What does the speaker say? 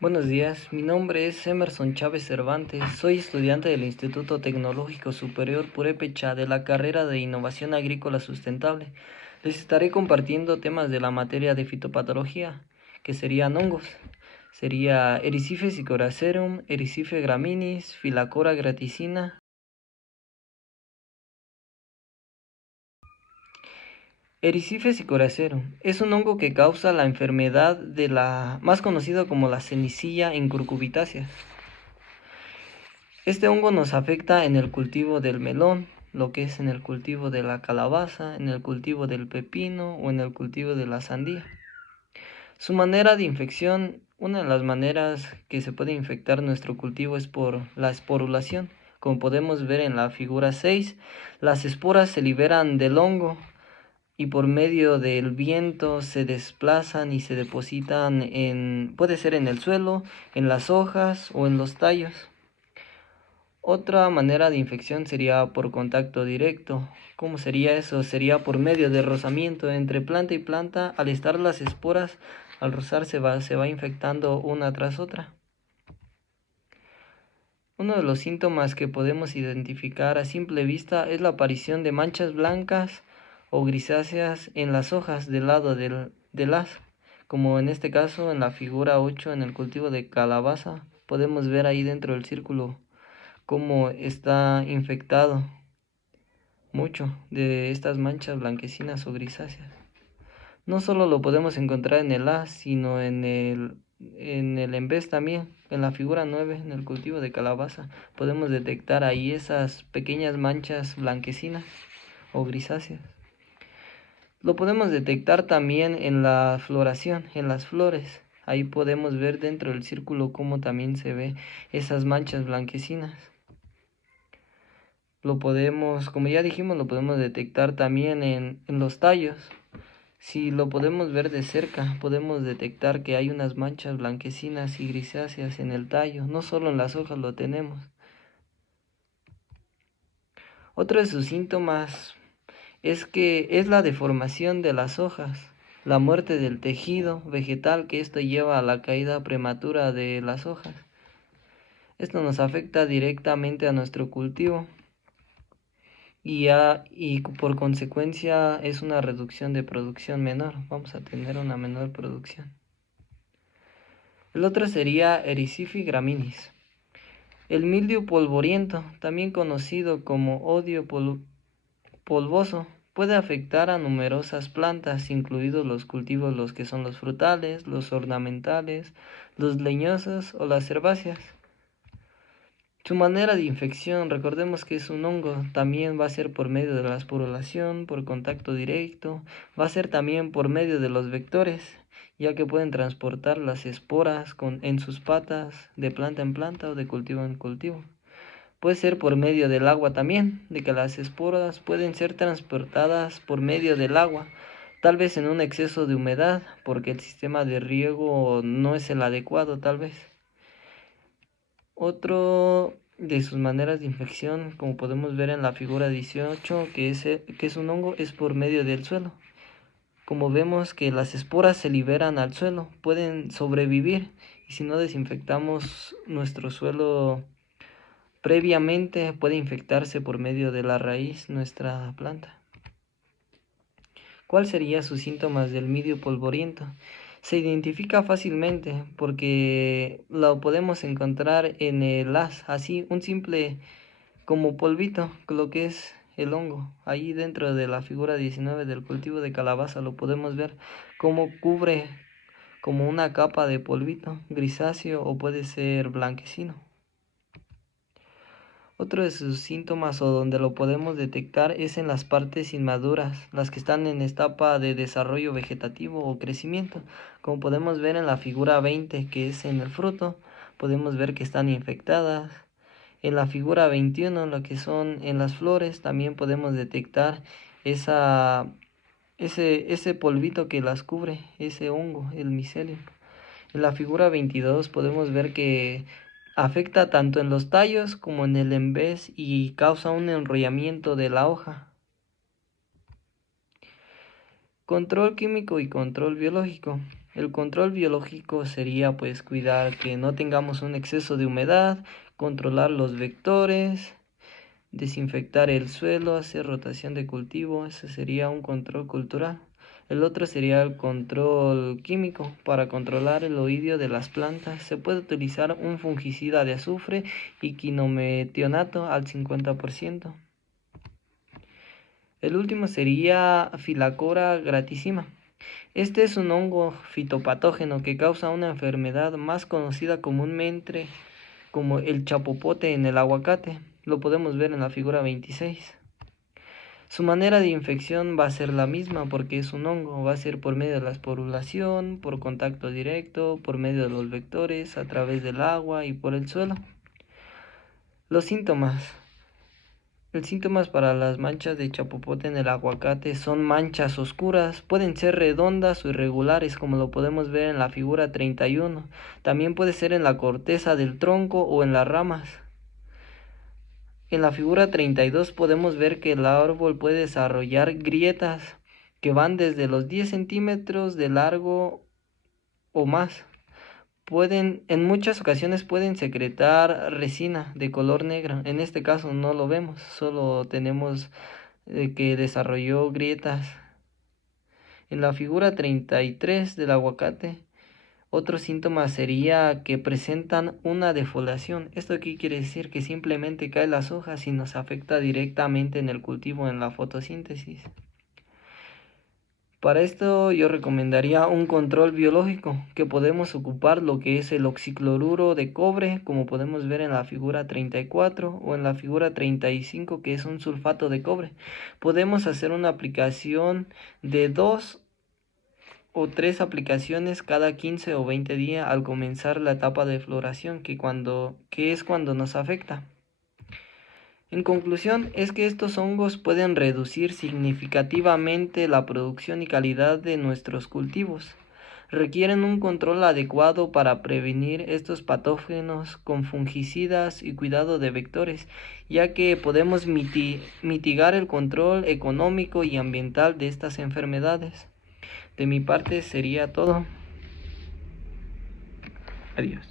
Buenos días, mi nombre es Emerson Chávez Cervantes, soy estudiante del Instituto Tecnológico Superior Purépecha de la carrera de Innovación Agrícola Sustentable. Les estaré compartiendo temas de la materia de fitopatología, que serían hongos. Sería Erysife Sycoracerum, Erysife graminis, Phylacora graticina. Erysife Sycoracerum es un hongo que causa la enfermedad más conocida como la cenicilla en curcubitáceas. Este hongo nos afecta en el cultivo del melón, lo que es en el cultivo de la calabaza, en el cultivo del pepino o en el cultivo de la sandía. Su manera de infección, una de las maneras que se puede infectar nuestro cultivo es por la esporulación. Como podemos ver en la figura 6, las esporas se liberan del hongo y por medio del viento se desplazan y se depositan puede ser en el suelo, en las hojas o en los tallos. Otra manera de infección sería por contacto directo. ¿Cómo sería eso? Sería por medio de rozamiento entre planta y planta. Al estar las esporas, al rozar se va infectando una tras otra. Uno de los síntomas que podemos identificar a simple vista es la aparición de manchas blancas o grisáceas en las hojas del lado del haz. Como en este caso en la figura 8 en el cultivo de calabaza, podemos ver ahí dentro del círculo cómo está infectado mucho de estas manchas blanquecinas o grisáceas. No solo lo podemos encontrar en el haz, sino en el en vez también. En la figura 9, en el cultivo de calabaza, podemos detectar ahí esas pequeñas manchas blanquecinas o grisáceas. Lo podemos detectar también en la floración, en las flores. Ahí podemos ver dentro del círculo cómo también se ve esas manchas blanquecinas. Como ya dijimos, lo podemos detectar también en los tallos. Si lo podemos ver de cerca, podemos detectar que hay unas manchas blanquecinas y grisáceas en el tallo, no solo en las hojas lo tenemos. Otro de sus síntomas es que es la deformación de las hojas, la muerte del tejido vegetal, que esto lleva a la caída prematura de las hojas. Esto nos afecta directamente a nuestro cultivo y por consecuencia es una reducción de producción menor. Vamos a tener una menor producción. El otro sería Erysife graminis. El mildio polvoriento, también conocido como odio polvoso, puede afectar a numerosas plantas, incluidos los cultivos los que son los frutales, los ornamentales, los leñosos o las herbáceas. Su manera de infección, recordemos que es un hongo, también va a ser por medio de la esporulación, por contacto directo, va a ser también por medio de los vectores, ya que pueden transportar las esporas en sus patas de planta en planta o de cultivo en cultivo. Puede ser por medio del agua también, de que las esporas pueden ser transportadas por medio del agua, tal vez en un exceso de humedad, porque el sistema de riego no es el adecuado, tal vez. Otro de sus maneras de infección, como podemos ver en la figura 18, que es un hongo, es por medio del suelo. Como vemos que las esporas se liberan al suelo, pueden sobrevivir, y si no desinfectamos nuestro suelo previamente, puede infectarse por medio de la raíz nuestra planta. ¿Cuál serían sus síntomas del mildio polvoriento? Se identifica fácilmente porque lo podemos encontrar en el haz, así un simple como polvito, lo que es el hongo. Ahí dentro de la figura 19 del cultivo de calabaza lo podemos ver cómo cubre como una capa de polvito grisáceo o puede ser blanquecino. Otro de sus síntomas o donde lo podemos detectar es en las partes inmaduras, las que están en etapa de desarrollo vegetativo o crecimiento. Como podemos ver en la figura 20, que es en el fruto, podemos ver que están infectadas. En la figura 21, lo que son en las flores, también podemos detectar ese polvito que las cubre, ese hongo, el micelio. En la figura 22 podemos ver que afecta tanto en los tallos como en el envés y causa un enrollamiento de la hoja. Control químico y control biológico. El control biológico sería pues cuidar que no tengamos un exceso de humedad, controlar los vectores, desinfectar el suelo, hacer rotación de cultivo. Ese sería un control cultural. El otro sería el control químico. Para controlar el oidio de las plantas se puede utilizar un fungicida de azufre y quinometionato al 50%. El último sería Phyllacora gratissima. Este es un hongo fitopatógeno que causa una enfermedad más conocida comúnmente como el chapopote en el aguacate. Lo podemos ver en la figura 26. Su manera de infección va a ser la misma porque es un hongo. Va a ser por medio de la esporulación, por contacto directo, por medio de los vectores, a través del agua y por el suelo. Los síntomas. Los síntomas para las manchas de chapopote en el aguacate son manchas oscuras, pueden ser redondas o irregulares como lo podemos ver en la figura 31. También puede ser en la corteza del tronco o en las ramas. En la figura 32 podemos ver que el árbol puede desarrollar grietas que van desde los 10 centímetros de largo o más. En muchas ocasiones pueden secretar resina de color negra. En este caso no lo vemos, solo tenemos que desarrolló grietas. En la figura 33 del aguacate, otro síntoma sería que presentan una defoliación. ¿Esto qué quiere decir? Que simplemente caen las hojas y nos afecta directamente en el cultivo, en la fotosíntesis. Para esto yo recomendaría un control biológico, que podemos ocupar lo que es el oxicloruro de cobre, como podemos ver en la figura 34 o en la figura 35, que es un sulfato de cobre. Podemos hacer una aplicación de 2 o 3 aplicaciones cada 15 o 20 días al comenzar la etapa de floración, que es cuando nos afecta. En conclusión, es que estos hongos pueden reducir significativamente la producción y calidad de nuestros cultivos. Requieren un control adecuado para prevenir estos patógenos con fungicidas y cuidado de vectores, ya que podemos mitigar el control económico y ambiental de estas enfermedades. De mi parte sería todo. Adiós.